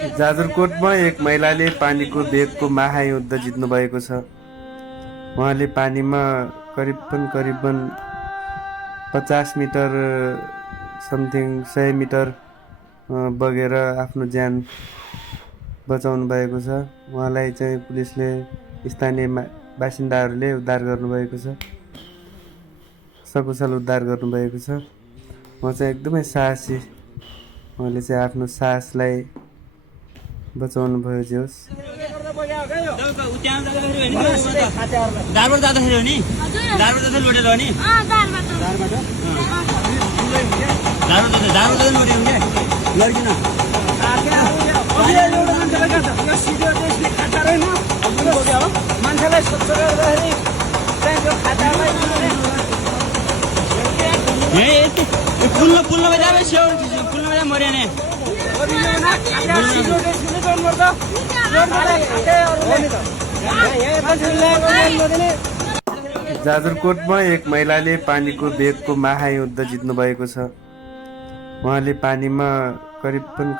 जाजरकोटमा एक महिलाले पानीको बेगको महायुद्ध जित्नु भएको छ। उहाँले पानीमा करिबन 50 मिटर समथिङ 100 मिटर बगेर आफ्नो ज्यान बचाउनु भएको छ। उहाँलाई चाहिँ पुलिसले स्थानीय बासिन्दाहरूले उद्धार गर्नुभएको छ, सकुशल उद्धार गर्नुभएको छ। उहाँ चाहिँ एकदमै साहसी, उहाँले चाहिँ आफ्नो साहसलाई बचाउनु भयो। जे होस् दारबाट जाँदाखेरि हो नि, दारबाट जाँदा लोटेर हो नि, दारबाट लोटेर हो नि लड्किन मान्छेलाई स्वच्छ गर्दाखेरि पुल्न बजाएर स्याउ पुल्न बजाएर मर्यो नि। जाजरकोटमा एक महिलाले पानीको बेगको महायुद्ध जित्नु भएको छ। उहाँले पानीमा करिबन